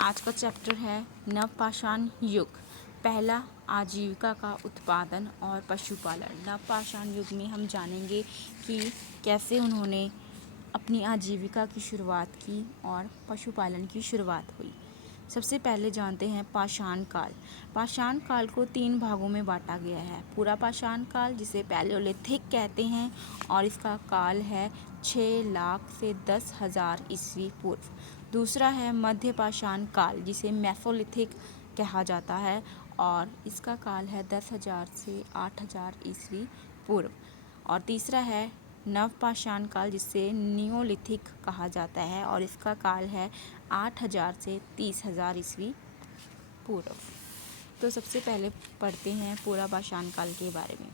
आज का चैप्टर है नवपाषाण युग। पहला, आजीविका का उत्पादन और पशुपालन। नवपाषाण युग में हम जानेंगे कि कैसे उन्होंने अपनी आजीविका की शुरुआत की और पशुपालन की शुरुआत हुई। सबसे पहले जानते हैं पाषाण काल। पाषाण काल को 3 भागों में बांटा गया है। पूरा पाषाण काल, जिसे पैलियोलिथिक कहते हैं, और इसका काल है 6 लाख से 10,000 ईस्वी पूर्व। दूसरा है मध्य पाषाण काल, जिसे मेसोलिथिक कहा जाता है, और इसका काल है 10,000 से 8,000 ईस्वी पूर्व। और तीसरा है नवपाषाण काल, जिसे नियोलिथिक कहा जाता है, और इसका काल है 8,000 से 30,000 ईस्वी पूर्व। तो सबसे पहले पढ़ते हैं पूरा पाषाण काल के बारे में।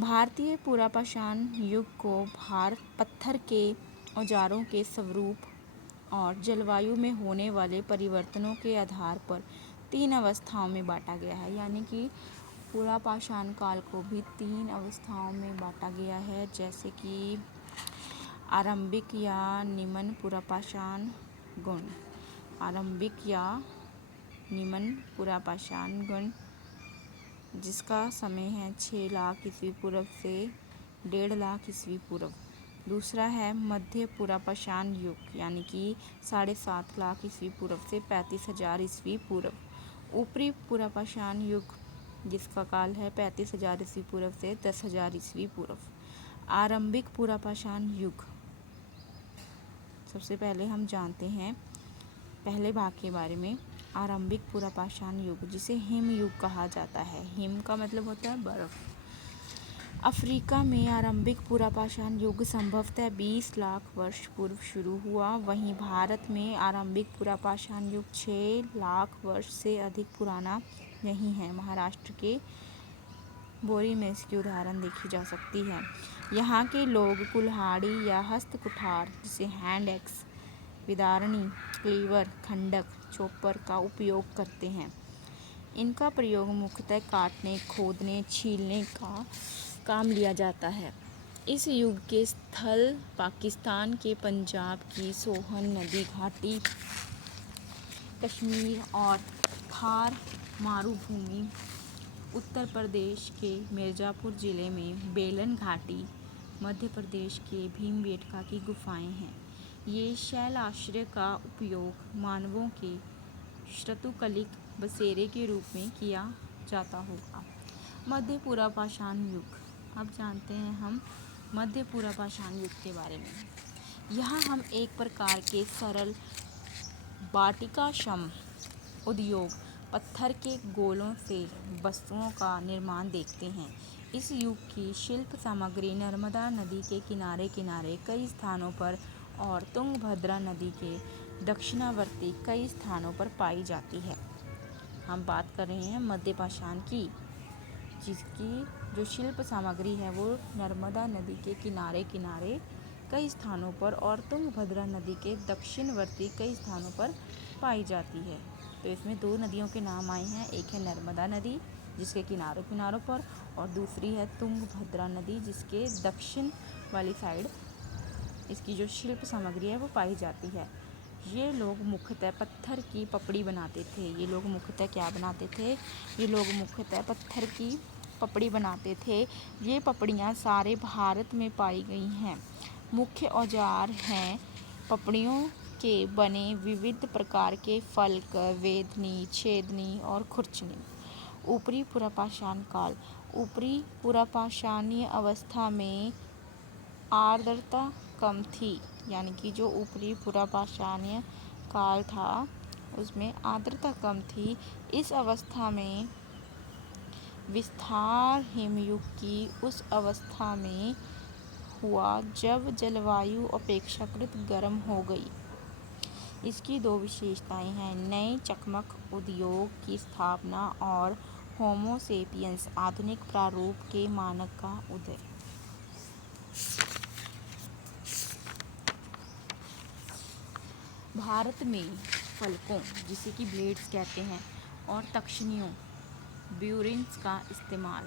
भारतीय पूरा पाषाण युग को भारत पत्थर के औजारों के स्वरूप और जलवायु में होने वाले परिवर्तनों के आधार पर 3 अवस्थाओं में बांटा गया है। यानी कि पूरा पाषाण काल को भी 3 अवस्थाओं में बांटा गया है, जैसे कि आरंभिक या निम्न पूरा पाषाण गुण। आरंभिक या निम्न पूरा पाषाण गुण, जिसका समय है 6 लाख ईस्वी पूर्व से 1.5 लाख ईस्वी पूर्व। दूसरा है मध्य पूरा पाषाण युग, यानी कि 7.5 लाख ईस्वी पूर्व से 35,000 ईस्वी पूर्व। ऊपरी पूरा पाषाण युग, जिसका काल है 35,000 ईस्वी पूर्व से 10,000 ईस्वी पूर्व। आरंभिक पूरा पाषाण युग, सबसे पहले हम जानते हैं पहले भाग के बारे में। आरंभिक पूरा पाषाण युग, जिसे हिम युग कहा जाता है। हिम का मतलब होता है बर्फ। अफ्रीका में आरंभिक पूरा पाषाण युग संभवतः 20 लाख वर्ष पूर्व शुरू हुआ। वहीं भारत में आरंभिक पूरा पाषाण युग 6 लाख वर्ष से अधिक पुराना नहीं है। महाराष्ट्र के बोरी में इसकी उदाहरण देखी जा सकती है। यहाँ के लोग कुल्हाड़ी या हस्तकुठार, जिसे हैंड एक्स, विदारणी, क्लीवर, खंडक, चॉपर का उपयोग करते हैं। इनका प्रयोग मुख्यतः काटने, खोदने, छीलने का काम लिया जाता है। इस युग के स्थल पाकिस्तान के पंजाब की सोहन नदी घाटी, कश्मीर और थार मारूभूमि, उत्तर प्रदेश के मिर्ज़ापुर जिले में बेलन घाटी, मध्य प्रदेश के भीमबेटका की गुफाएं हैं। ये शैलाश्रय का उपयोग मानवों के श्रृतुकलिक बसेरे के रूप में किया जाता होगा। मध्य पूरा पाषाण युग। अब जानते हैं हम मध्य पूरा पाषाण युग के बारे में। यहाँ हम एक प्रकार के सरल बाटिकाक्षम उद्योग, पत्थर के गोलों से वस्तुओं का निर्माण देखते हैं। इस युग की शिल्प सामग्री नर्मदा नदी के किनारे किनारे कई स्थानों पर और तुंगभद्रा नदी के दक्षिणावर्ती कई स्थानों पर पाई जाती है। हम बात कर रहे हैं मध्य पाषाण की, जिसकी जो शिल्प सामग्री है वो नर्मदा नदी के किनारे किनारे कई स्थानों पर और तुंगभद्रा नदी के दक्षिणवर्ती कई स्थानों पर पाई जाती है। तो इसमें 2 नदियों के नाम आए हैं। एक है नर्मदा नदी, जिसके किनारों किनारों पर, और दूसरी है तुंगभद्रा नदी, जिसके दक्षिण वाली साइड इसकी जो शिल्प सामग्री है वो पाई जाती है। ये लोग मुख्यतः पत्थर की पपड़ी बनाते थे। ये लोग मुख्यतः क्या बनाते थे? ये लोग मुख्यतः पत्थर की पपड़ी बनाते थे। ये पपड़ियाँ सारे भारत में पाई गई हैं। मुख्य औजार हैं पपड़ियों के बने विविध प्रकार के फलक, वेदनी, छेदनी और खुरचनी। ऊपरी पूरा पाषाण काल। ऊपरी पूरा पाषाणीय अवस्था में आर्द्रता कम थी। यानी कि जो ऊपरी पूरा पाषाणीय काल था उसमें आर्द्रता कम थी। इस अवस्था में विस्तार हिमयुग की उस अवस्था में हुआ जब जलवायु अपेक्षाकृत गर्म हो गई। इसकी 2 विशेषताएं हैं: नए चकमक उद्योग की स्थापना और होमो सेपियंस आधुनिक प्रारूप के मानक का उदय। भारत में फलकों, जिसे कि ब्लेड्स कहते हैं, और तक्षणियों, ब्यूरिन्स का इस्तेमाल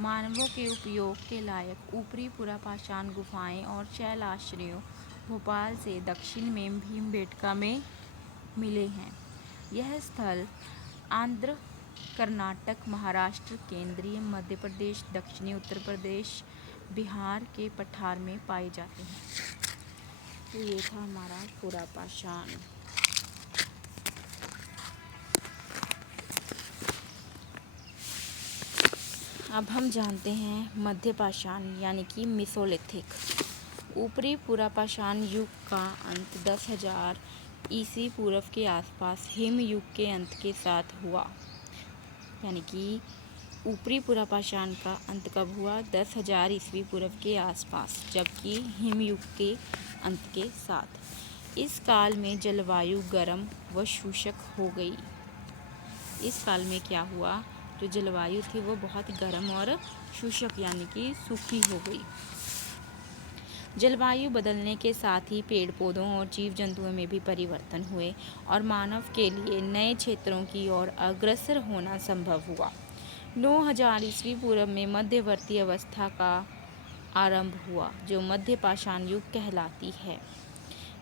मानवों के उपयोग के लायक ऊपरी पूरा पाषाण गुफाएं और शैलाश्रयों भोपाल से दक्षिण में भीमबेटका में मिले हैं। यह स्थल आंध्र, कर्नाटक, महाराष्ट्र, केंद्रीय मध्य प्रदेश, दक्षिणी उत्तर प्रदेश, बिहार के पठार में पाए जाते हैं। तो ये था हमारा पुरापाषाण। अब हम जानते हैं मध्यपाषाण यानी कि मेसोलिथिक। ऊपरी पुरापाषाण युग का अंत 10,000 ईसा पूर्व के आसपास हिम युग के अंत के साथ हुआ। यानी कि ऊपरी पुरापाषाण का अंत कब हुआ? 10,000 ईस्वी पूर्व के आसपास, जबकि हिम युग के अंत के साथ। इस काल में जलवायु गर्म व शुष्क हो गई। इस काल में क्या हुआ? जो जलवायु थी वो बहुत गर्म और शुष्क यानी कि सूखी हो गई। जलवायु बदलने के साथ ही पेड़ पौधों और जीव जंतुओं में भी परिवर्तन हुए और मानव के लिए नए क्षेत्रों की ओर अग्रसर होना संभव हुआ। 9,000 ईस्वी पूर्व में मध्यवर्ती अवस्था का आरंभ हुआ, जो मध्यपाषाण युग कहलाती है।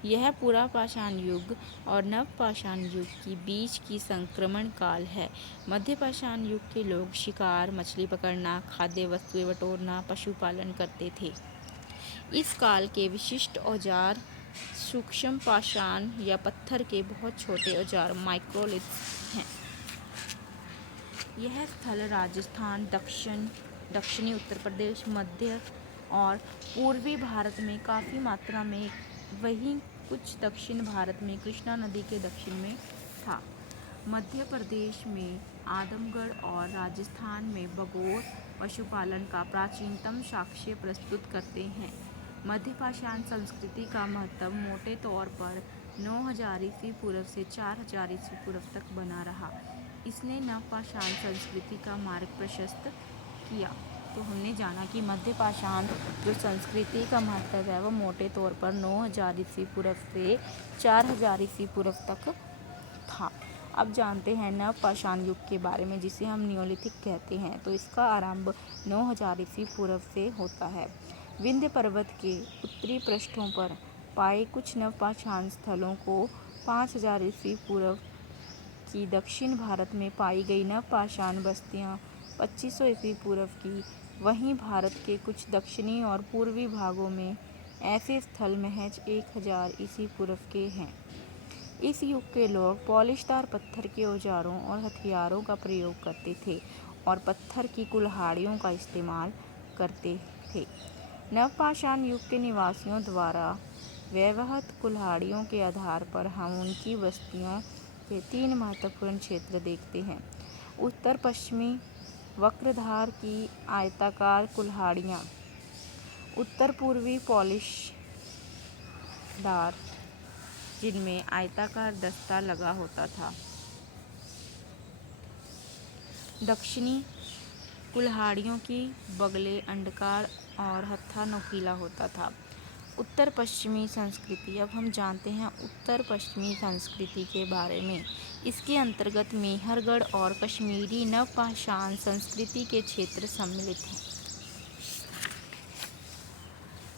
यह पुरापाषाण युग और नवपाषाण युग के बीच की संक्रमण काल है। मध्यपाषाण युग के लोग शिकार, मछली पकड़ना, खाद्य वस्तुएं बटोरना, पशुपालन करते थे। इस काल के विशिष्ट औजार सूक्ष्म पाषाण या पत्थर के बहुत छोटे औजार माइक्रोलिथ्स हैं। यह स्थल राजस्थान, दक्षिणी उत्तर प्रदेश, मध्य और पूर्वी भारत में काफ़ी मात्रा में, वहीं कुछ दक्षिण भारत में कृष्णा नदी के दक्षिण में था। मध्य प्रदेश में आदमगढ़ और राजस्थान में बगौर पशुपालन का प्राचीनतम साक्ष्य प्रस्तुत करते हैं। मध्यपाषाण संस्कृति का महत्व मोटे तौर पर 9,000 ईस्वी पूर्व से 4,000 ईस्वी पूर्व तक बना रहा। इसने नवपाषाण संस्कृति का मार्ग प्रशस्त किया। तो हमने जाना कि मध्यपाषाण जो संस्कृति का महत्व है वो मोटे तौर पर 9,000 ईस्वी पूर्व से 4,000 ईस्वी पूर्व तक था। अब जानते हैं नवपाषाण युग के बारे में, जिसे हम नियोलिथिक कहते हैं। तो इसका आरंभ 9,000 ईस्वी पूर्व से होता है। विंध्य पर्वत के उत्तरी पृष्ठों पर पाए कुछ नवपाषाण स्थलों को 5,000 ईस्वी पूर्व की दक्षिण भारत में पाई गई नवपाषाण बस्तियां 2500 ईस्वी पूर्व की, वहीं भारत के कुछ दक्षिणी और पूर्वी भागों में ऐसे स्थल महज 1,000 ईस्वी पूर्व के हैं। इस युग के लोग पॉलिशदार पत्थर के औजारों और हथियारों का प्रयोग करते थे और पत्थर की कुल्हाड़ियों का इस्तेमाल करते थे। नवपाषाण युग के निवासियों द्वारा व्यवहृत कुल्हाड़ियों के आधार पर हम उनकी बस्तियों के 3 महत्वपूर्ण क्षेत्र देखते हैं। उत्तर पश्चिमी वक्रधार की आयताकार कुल्हाड़ियाँ, उत्तर पूर्वी पॉलिशदार जिनमें आयताकार दस्ता लगा होता था, दक्षिणी कुल्हाड़ियों की बगलें अंडाकार और हत्था नुकीला होता था। उत्तर पश्चिमी संस्कृति। अब हम जानते हैं उत्तर पश्चिमी संस्कृति के बारे में। इसके अंतर्गत मेहरगढ़ और कश्मीरी नवपाषाण संस्कृति के क्षेत्र सम्मिलित हैं।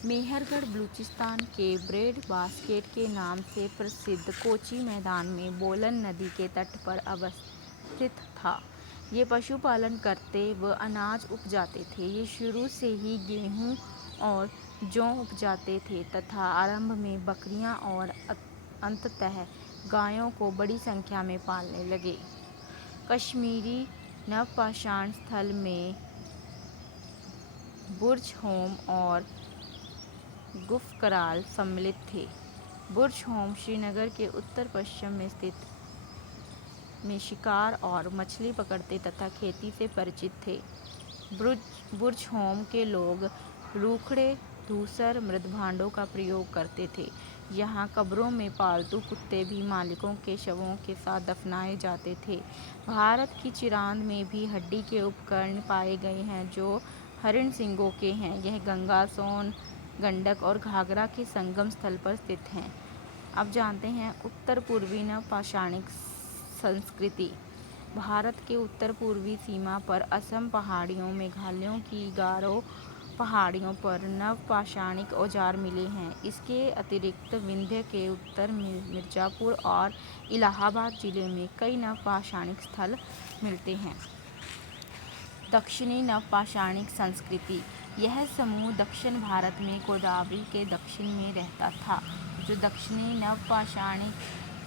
मेहरगढ़ बलूचिस्तान के ब्रेड बास्केट के नाम से प्रसिद्ध कोची मैदान में बोलन नदी के तट पर अवस्थित था। ये पशुपालन करते व अनाज उपजाते थे। ये शुरू से ही गेहूँ और जौ उपजाते थे तथा आरंभ में बकरियां और अंततः गायों को बड़ी संख्या में पालने लगे। कश्मीरी नवपाषाण स्थल में बुर्ज होम और गुफकराल सम्मिलित थे। बुर्ज होम श्रीनगर के उत्तर पश्चिम में स्थित में शिकार और मछली पकड़ते तथा खेती से परिचित थे। बुर्ज होम के लोग रूखड़े धूसर मृदभांडों का प्रयोग करते थे। यहाँ कब्रों में पालतू कुत्ते भी मालिकों के शवों के साथ दफनाए जाते थे। भारत की चिरांद में भी हड्डी के उपकरण पाए गए हैं जो हरिण सिंगों के हैं। यह गंगा, सोन, गंडक और घाघरा के संगम स्थल पर स्थित हैं। अब जानते हैं उत्तर पूर्वी नवपाषाणिक संस्कृति। भारत के उत्तर पूर्वी सीमा पर असम पहाड़ियों, मेघालय की गारो पहाड़ियों पर नवपाषाणिक औजार मिले हैं। इसके अतिरिक्त विंध्य के उत्तर मिर्जापुर और इलाहाबाद जिले में कई नवपाषाणिक स्थल मिलते हैं। दक्षिणी नवपाषाणिक संस्कृति। यह समूह दक्षिण भारत में गोदावरी के दक्षिण में रहता था। जो दक्षिणी नवपाषाणिक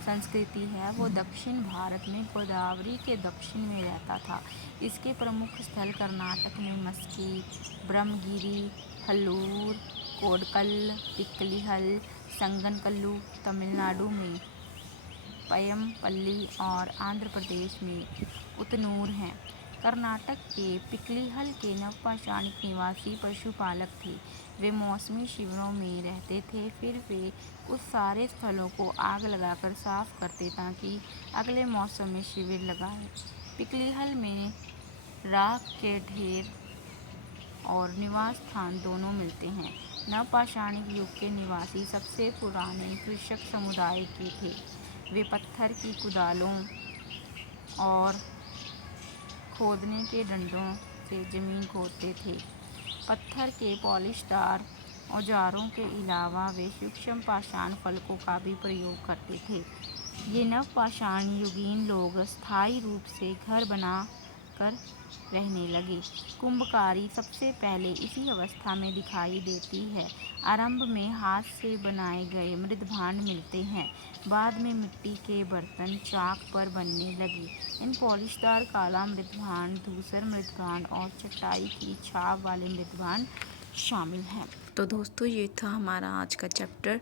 संस्कृति है वो दक्षिण भारत में गोदावरी के दक्षिण में रहता था। इसके प्रमुख स्थल कर्नाटक में मस्की, ब्रह्मगिरी, हल्लूर, कोडकल, पिक्कलीहल, संगनकल्लू, तमिलनाडु में पयमपल्ली और आंध्र प्रदेश में उतनूर हैं। कर्नाटक के पिक्कलीहल के नवपाषाणिक निवासी पशुपालक थे। वे मौसमी शिविरों में रहते थे, फिर वे उस सारे स्थलों को आग लगाकर साफ करते ताकि अगले मौसम में शिविर लगाएं। पिक्कलीहल में राख के ढेर और निवास स्थान दोनों मिलते हैं। नवपाषाणिक युग के निवासी सबसे पुराने कृषक समुदाय के थे। वे पत्थर की कुदालों और खोदने के डंडों से जमीन खोदते थे। पत्थर के पॉलिशदार औजारों के अलावा वे सूक्ष्म पाषाण फलकों का भी प्रयोग करते थे। ये नवपाषाण युगीन लोग स्थायी रूप से घर बना कर रहने लगे। कुंभकारी सबसे पहले इसी अवस्था में दिखाई देती है। आरंभ में हाथ से बनाए गए मृदभांड मिलते हैं, बाद में मिट्टी के बर्तन चाक पर बनने लगे। इन पॉलिशदार काला मृदभांड, धूसर मृदभांड और चटाई की छाप वाले मृदभांड शामिल हैं। तो दोस्तों ये था हमारा आज का चैप्टर।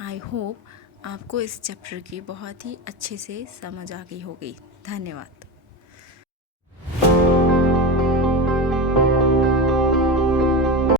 आई होप आपको इस चैप्टर की बहुत ही अच्छे से समझ आ गई होगी। धन्यवाद।